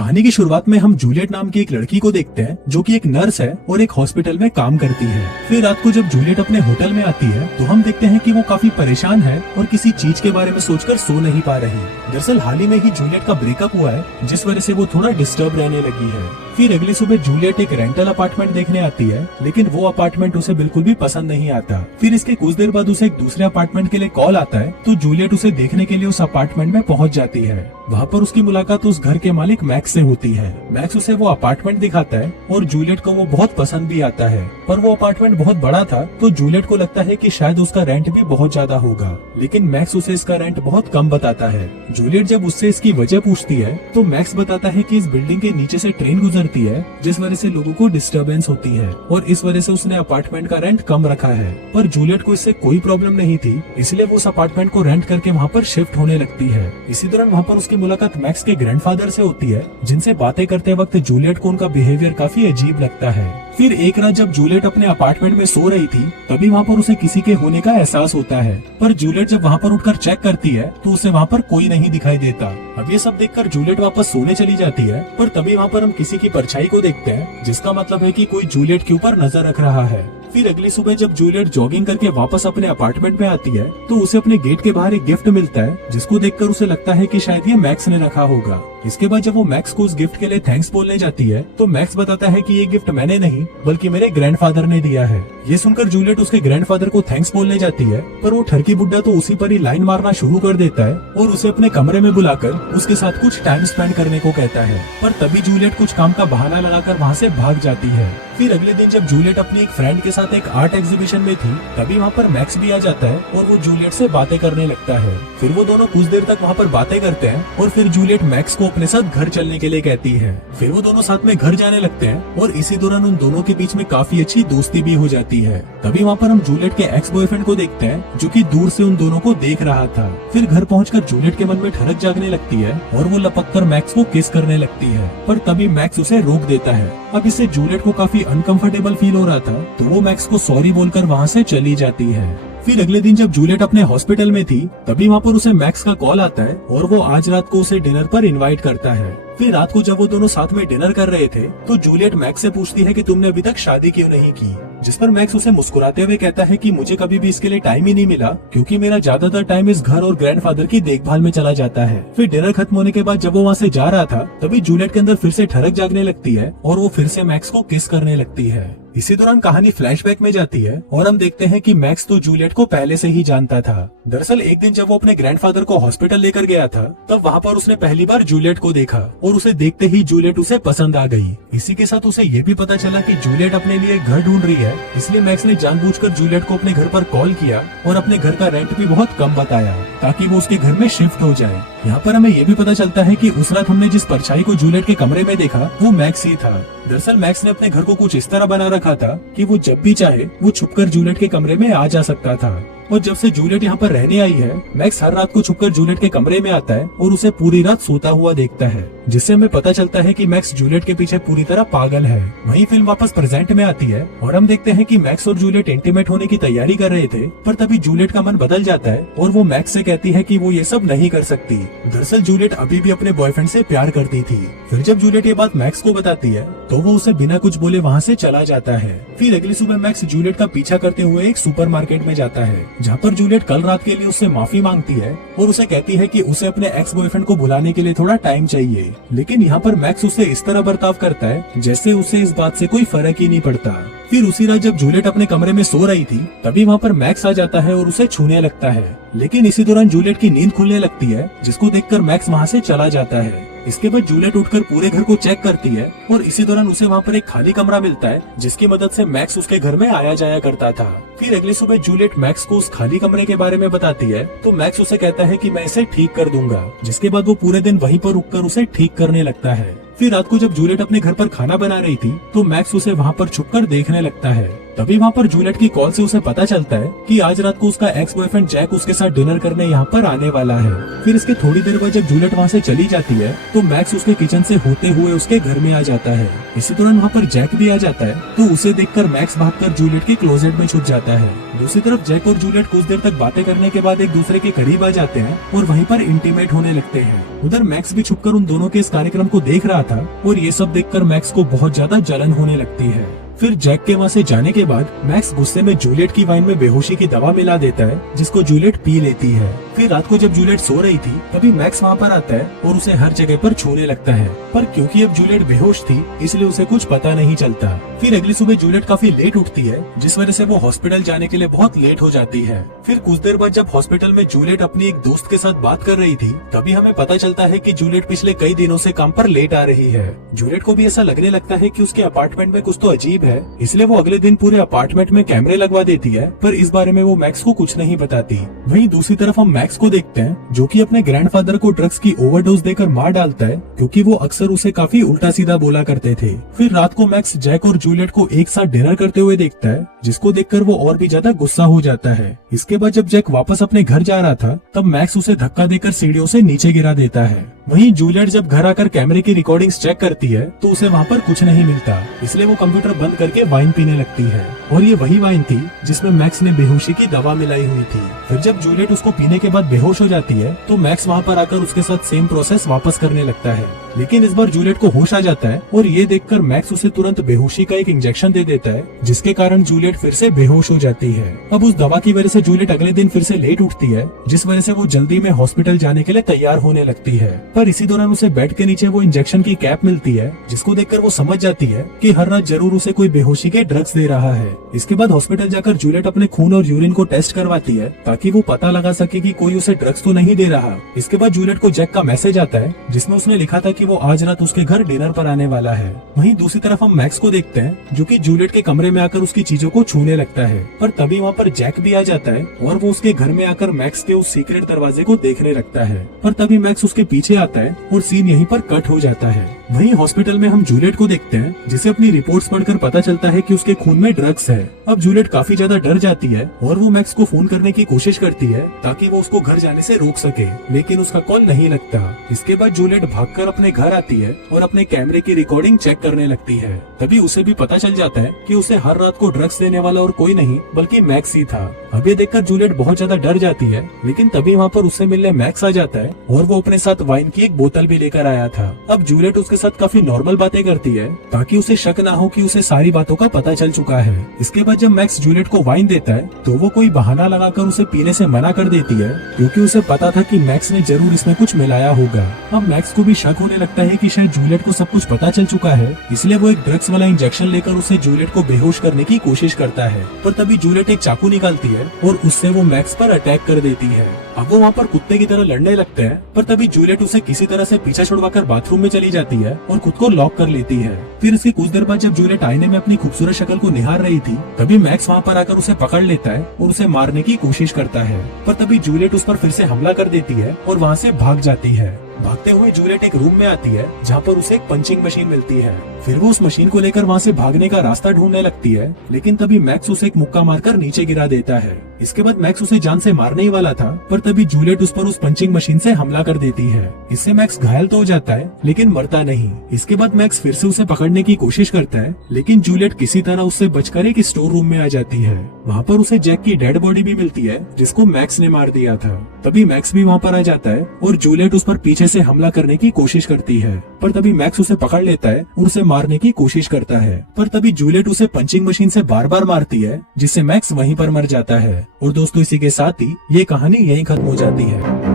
कहानी की शुरुआत में हम जूलियट नाम की एक लड़की को देखते हैं जो कि एक नर्स है और एक हॉस्पिटल में काम करती है। फिर रात को जब जूलियट अपने होटल में आती है तो हम देखते हैं कि वो काफी परेशान है और किसी चीज के बारे में सोचकर सो नहीं पा रही। दरअसल हाल ही में ही जूलियट का ब्रेकअप हुआ है जिस वजह से वो थोड़ा डिस्टर्ब रहने लगी है। फिर अगली सुबह जूलियट एक रेंटल अपार्टमेंट देखने आती है लेकिन वो अपार्टमेंट उसे बिल्कुल भी पसंद नहीं आता। फिर इसके कुछ देर बाद उसे एक दूसरे अपार्टमेंट के लिए कॉल आता है तो जूलियट उसे देखने के लिए उस अपार्टमेंट में पहुंच जाती है। वहाँ पर उसकी मुलाकात उस घर के मालिक मैक्स से होती है। मैक्स उसे वो अपार्टमेंट दिखाता है और जूलियट को वो बहुत पसंद भी आता है, पर वो अपार्टमेंट बहुत बड़ा था तो जूलियट को लगता है कि शायद उसका रेंट भी बहुत ज्यादा होगा, लेकिन मैक्स उसे इसका रेंट बहुत कम बताता है। जूलियट जब उससे इसकी वजह पूछती है तो मैक्स बताता है कि इस बिल्डिंग के नीचे से ट्रेन गुजरती है जिस वजह से लोगों को डिस्टर्बेंस होती है और इस वजह से उसने अपार्टमेंट का रेंट कम रखा है। पर जूलियट को इससे कोई प्रॉब्लम नहीं थी, इसलिए वो उस अपार्टमेंट को रेंट करके वहाँ पर शिफ्ट होने लगती है। इसी दौरान वहाँ पर उसकी मुलाकात मैक्स के ग्रैंडफादर से होती है जिनसे बातें करते वक्त जूलियट को उनका बिहेवियर काफी अजीब लगता है। फिर एक रात जब जूलियट अपने अपार्टमेंट में सो रही थी तभी वहाँ पर उसे किसी के होने का एहसास होता है, पर जूलियट जब वहाँ पर उठकर चेक करती है तो उसे वहाँ पर कोई नहीं दिखाई देता। अब ये सब देखकर जूलियट वापस सोने चली जाती है, पर तभी वहाँ पर हम किसी की परछाई को देखते हैं जिसका मतलब है कि कोई जूलियट के ऊपर नजर रख रहा है। फिर अगली सुबह जब जूलियट जॉगिंग करके वापस अपने अपार्टमेंट में आती है तो उसे अपने गेट के बाहर एक गिफ्ट मिलता है जिसको देखकर उसे लगता है कि शायद ये मैक्स ने रखा होगा। इसके बाद जब वो मैक्स को उस गिफ्ट के लिए थैंक्स बोलने जाती है तो मैक्स बताता है कि ये गिफ्ट मैंने नहीं बल्कि मेरे ग्रैंडफादर ने दिया है। ये सुनकर जूलियट उसके ग्रैंडफादर को थैंक्स बोलने जाती है, पर वो ठरकी बुड्ढा तो उसी पर ही लाइन मारना शुरू कर देता है और उसे अपने कमरे में बुलाकर उसके साथ कुछ टाइम स्पेंड करने को कहता है। पर तभी जूलियट कुछ काम का बहाना लगाकर वहाँ से भाग जाती है। फिर अगले दिन जब जूलियट अपनी एक फ्रेंड के साथ एक आर्ट एग्जीबिशन में थी तभी वहाँ पर मैक्स भी आ जाता है और वो जूलियट से बातें करने लगता है। फिर वो दोनों कुछ देर तक वहाँ पर बातें करते हैं और फिर जूलियट मैक्स को अपने साथ घर चलने के लिए कहती है। फिर वो दोनों साथ में घर जाने लगते हैं और इसी दौरान उन दोनों के बीच में काफी अच्छी दोस्ती भी हो जाती है। तभी वहाँ पर हम जूलियट के एक्स बॉयफ्रेंड को देखते हैं जो कि दूर से उन दोनों को देख रहा था। फिर घर पहुंचकर जूलियट के मन में ठनक जागने लगती है और वो लपक कर मैक्स को किस करने लगती है, पर तभी मैक्स उसे रोक देता है। अब इससे जूलियट को काफी अनकंफर्टेबल फील हो रहा था तो वो मैक्स को सॉरी बोलकर वहाँ से चली जाती है। फिर अगले दिन जब जूलियट अपने हॉस्पिटल में थी तभी वहाँ पर उसे मैक्स का कॉल आता है और वो आज रात को उसे डिनर पर इनवाइट करता है। फिर रात को जब वो दोनों साथ में डिनर कर रहे थे तो जूलियट मैक्स से पूछती है कि तुमने अभी तक शादी क्यों नहीं की, जिस पर मैक्स उसे मुस्कुराते हुए कहता है कि मुझे कभी भी इसके लिए टाइम ही नहीं मिला क्योंकि मेरा ज्यादातर टाइम इस घर और ग्रैंडफादर की देखभाल में चला जाता है। फिर डिनर खत्म होने के बाद जब वो वहाँ से जा रहा था तभी जूलियट के अंदर फिर से ठनक जागने लगती है और वो फिर से मैक्स को किस करने लगती है। इसी दौरान कहानी फ्लैशबैक में जाती है और हम देखते हैं कि मैक्स तो जूलियट को पहले से ही जानता था। दरअसल एक दिन जब वो अपने ग्रैंडफादर को हॉस्पिटल लेकर गया था तब वहाँ पर उसने पहली बार जूलियट को देखा और उसे देखते ही जूलियट उसे पसंद आ गई। इसी के साथ उसे ये भी पता चला कि जूलियट अपने लिए घर ढूंढ रही है, इसलिए मैक्स ने जानबूझकर जूलियट को अपने घर पर कॉल किया और अपने घर का रेंट भी बहुत कम बताया ताकि वो उसके घर में शिफ्ट हो जाए। यहाँ पर हमें ये भी पता चलता है कि उस रात हमने जिस परछाई को जूलियट के कमरे में देखा वो मैक्स ही था। दरअसल मैक्स ने अपने घर को कुछ इस तरह बना रखा था कि वो जब भी चाहे वो छुपकर जूलियट के कमरे में आ जा सकता था। और जब से जूलियट यहाँ पर रहने आई है मैक्स हर रात को छुपकर जूलियट के कमरे में आता है और उसे पूरी रात सोता हुआ देखता है, जिससे हमें पता चलता है कि मैक्स जूलियट के पीछे पूरी तरह पागल है। वहीं फिल्म वापस प्रेजेंट में आती है और हम देखते हैं कि मैक्स और जूलियट इंटीमेट होने की तैयारी कर रहे थे, पर तभी जूलियट का मन बदल जाता है और वो मैक्स से कहती है कि वो ये सब नहीं कर सकती। दरअसल जूलियट अभी भी अपने बॉयफ्रेंड से प्यार करती थी। फिर जब जूलियट ये बात मैक्स को बताती है तो वो उसे बिना कुछ बोले वहाँ से चला जाता है। फिर अगली सुबह मैक्स जूलियट का पीछा करते हुए एक सुपरमार्केट में जाता है जहाँ पर जूलियट कल रात के लिए उससे माफी मांगती है और उसे कहती है कि उसे अपने एक्स बॉयफ्रेंड को भुलाने के लिए थोड़ा टाइम चाहिए, लेकिन यहाँ पर मैक्स उसे इस तरह बर्ताव करता है जैसे उसे इस बात से कोई फर्क ही नहीं पड़ता। फिर उसी रात जब जूलियट अपने कमरे में सो रही थी तभी वहाँ पर मैक्स आ जाता है और उसे छूने लगता है, लेकिन इसी दौरान जूलियट की नींद खुलने लगती है जिसको देखकर मैक्स वहाँ से चला जाता है। इसके बाद जूलियट उठकर पूरे घर को चेक करती है और इसी दौरान उसे वहाँ पर एक खाली कमरा मिलता है जिसकी मदद से मैक्स उसके घर में आया जाया करता था। फिर अगली सुबह जूलियट मैक्स को उस खाली कमरे के बारे में बताती है तो मैक्स उसे कहता है कि मैं इसे ठीक कर दूंगा, जिसके बाद वो पूरे दिन वहीं पर रुककर उसे ठीक करने लगता है। फिर रात को जब जूलियट अपने घर पर खाना बना रही थी तो मैक्स उसे वहाँ पर छुपकर देखने लगता है। तभी वहाँ पर जूलियट की कॉल से उसे पता चलता है कि आज रात को उसका एक्स बॉयफ्रेंड जैक उसके साथ डिनर करने यहाँ पर आने वाला है। फिर इसके थोड़ी देर बाद जब जूलियट वहाँ से चली जाती है तो मैक्स उसके किचन से होते हुए उसके घर में आ जाता है। इसी दौरान वहाँ पर जैक भी आ जाता है तो उसे देखकर मैक्स भागकर जूलियट के क्लोजेट में छुप जाता है। दूसरी तरफ जैक और जूलियट कुछ देर तक बातें करने के बाद एक दूसरे के करीब आ जाते हैं और वहीं पर इंटीमेट होने लगते हैं। उधर मैक्स भी छुपकर उन दोनों के इस कार्यक्रम को देख रहा था और ये सब देखकर मैक्स को बहुत ज्यादा जलन होने लगती है। फिर जैक के वहाँ से जाने के बाद मैक्स गुस्से में जूलियट की वाइन में बेहोशी की दवा मिला देता है जिसको जूलियट पी लेती है। फिर रात को जब जूलियट सो रही थी तभी मैक्स वहाँ पर आता है और उसे हर जगह पर छूने लगता है, पर क्योंकि अब जूलियट बेहोश थी इसलिए उसे कुछ पता नहीं चलता। फिर अगली सुबह जूलियट काफी लेट उठती है जिस वजह से वो हॉस्पिटल जाने के लिए बहुत लेट हो जाती है। फिर कुछ देर बाद जब हॉस्पिटल में जूलियट अपनी एक दोस्त के साथ बात कर रही थी तभी हमें पता चलता है कि जूलियट पिछले कई दिनों से काम पर लेट आ रही है। जूलियट को भी ऐसा लगने लगता है कि उसके अपार्टमेंट में कुछ तो अजीब है, इसलिए वो अगले दिन पूरे अपार्टमेंट में कैमरे लगवा देती है, पर इस बारे में वो मैक्स को कुछ नहीं बताती। वहीं दूसरी तरफ हम मैक्स को देखते हैं जो कि अपने ग्रैंडफादर को ड्रग्स की ओवरडोज देकर मार डालता है क्योंकि वो अक्सर उसे काफी उल्टा सीधा बोला करते थे। फिर रात को मैक्स जैक और जूलियट को एक साथ डिनर करते हुए देखता है जिसको देखकर वो और भी ज्यादा गुस्सा हो जाता है। इसके बाद जब जैक वापस अपने घर जा रहा था तब मैक्स उसे धक्का देकर सीढ़ियों से नीचे गिरा देता है। वहीं जूलियट जब घर आकर कैमरे की रिकॉर्डिंग्स चेक करती है तो उसे वहाँ पर कुछ नहीं मिलता, इसलिए वो कंप्यूटर बंद करके वाइन पीने लगती है और ये वही वाइन थी जिसमें मैक्स ने बेहोशी की दवा मिलाई हुई थी। फिर जब जूलियट उसको पीने के बाद बेहोश हो जाती है तो मैक्स वहाँ पर आकर उसके साथ सेम प्रोसेस वापस करने लगता है, लेकिन इस बार जूलियट को होश आ जाता है और ये देखकर मैक्स उसे तुरंत बेहोशी का एक इंजेक्शन दे देता है जिसके कारण जूलियट फिर से बेहोश हो जाती है। अब उस दवा की वजह से जूलियट अगले दिन फिर से लेट उठती है जिस वजह से वो जल्दी में हॉस्पिटल जाने के लिए तैयार होने लगती है, पर इसी दौरान उसे बेड के नीचे वो इंजेक्शन की कैप मिलती है जिसको देखकर वो समझ जाती है कि हर रात जरूर उसे कोई बेहोशी के ड्रग्स दे रहा है। इसके बाद हॉस्पिटल जाकर जूलियट अपने खून और यूरिन को टेस्ट करवाती है ताकि वो पता लगा सके कि कोई उसे ड्रग्स तो नहीं दे रहा। इसके बाद जूलियट को जैक का मैसेज आता है जिसमें उसने लिखा था कि वो आज रात उसके घर डिनर पर आने वाला है। वहीं दूसरी तरफ हम मैक्स को देखते हैं जो कि जूलियट के कमरे में आकर उसकी चीजों को छूने लगता है, पर तभी वहाँ पर जैक भी आ जाता है और वो उसके घर में आकर मैक्स के उस सीक्रेट दरवाजे को देखने लगता है, पर तभी मैक्स उसके पीछे आता है और सीन यहीं पर कट हो जाता है। वहीं हॉस्पिटल में हम जूलियट को देखते हैं जिसे अपनी रिपोर्ट्स पढ़कर पता चलता है कि उसके खून में ड्रग्स है। अब जूलियट काफी ज्यादा डर जाती है और वो मैक्स को फोन करने की कोशिश करती है ताकि वो उसको घर जाने से रोक सके, लेकिन उसका कॉल नहीं लगता। इसके बाद जूलियट भागकर अपने घर आती है और अपने कैमरे की रिकॉर्डिंग चेक करने लगती है। तभी उसे भी पता चल जाता है कि उसे हर रात को ड्रग्स देने वाला और कोई नहीं बल्कि मैक्स ही था। अब ये देखकर जूलियट बहुत ज्यादा डर जाती है, लेकिन तभी वहाँ पर उससे मिलने मैक्स आ जाता है और वो अपने साथ वाइन की एक बोतल भी लेकर आया था। अब जूलियट उसके साथ काफी नॉर्मल बातें करती है ताकि उसे शक ना हो कि उसे सारी बातों का पता चल चुका है। इसके बाद जब मैक्स जूलियट को वाइन देता है तो वो कोई बहाना लगाकर उसे पीने से मना कर देती है क्योंकि उसे पता था कि मैक्स ने जरूर इसमें कुछ मिलाया होगा। अब मैक्स को भी शक होने लगता है कि शायद जूलियट को सब कुछ पता चल चुका है, इसलिए वो एक ड्रग्स वाला इंजेक्शन लेकर उसे जूलियट को बेहोश करने की कोशिश करता है, पर तभी जूलियट एक चाकू निकालती है और उससे वो मैक्स पर अटैक कर देती है। अब वो वहाँ पर कुत्ते की तरह लड़ने लगते हैं, पर तभी जूलियट उसे किसी तरह से पीछा छुड़वाकर बाथरूम में चली जाती है और खुद को लॉक कर लेती है। फिर इसके कुछ देर बाद जब जूलियट आईने में अपनी खूबसूरत शक्ल को निहार रही थी तभी मैक्स वहाँ पर आकर उसे पकड़ लेता है और उसे मारने की कोशिश करता है, पर तभी जूलियट उस पर फिर से हमला कर देती है और वहाँ से भाग जाती है। भागते हुए जूलियट एक रूम में आती है जहाँ पर उसे एक पंचिंग मशीन मिलती है। फिर वो उस मशीन को लेकर वहाँ से भागने का रास्ता ढूंढने लगती है, लेकिन तभी मैक्स उसे एक मुक्का मारकर नीचे गिरा देता है। इसके बाद मैक्स उसे जान से मारने ही वाला था, पर तभी जूलियट उस पर उस पंचिंग मशीन से हमला कर देती है। इससे मैक्स घायल तो हो जाता है लेकिन मरता नहीं। इसके बाद मैक्स फिर से उसे पकड़ने की कोशिश करता है, लेकिन जूलियट किसी तरह उससे बचकर एक स्टोर रूम में आ जाती है। वहाँ पर उसे जैक की डेड बॉडी भी मिलती है जिसको मैक्स ने मार दिया था। तभी मैक्स भी वहाँ पर आ जाता है और जूलियट उस पर पीछे से हमला करने की कोशिश करती है, पर तभी मैक्स उसे पकड़ लेता है और उसे मारने की कोशिश करता है, पर तभी जूलियट उसे पंचिंग मशीन से बार बार मारती है जिससे मैक्स वहीं पर मर जाता है। और दोस्तों इसी के साथ ही ये कहानी यहीं खत्म हो जाती है।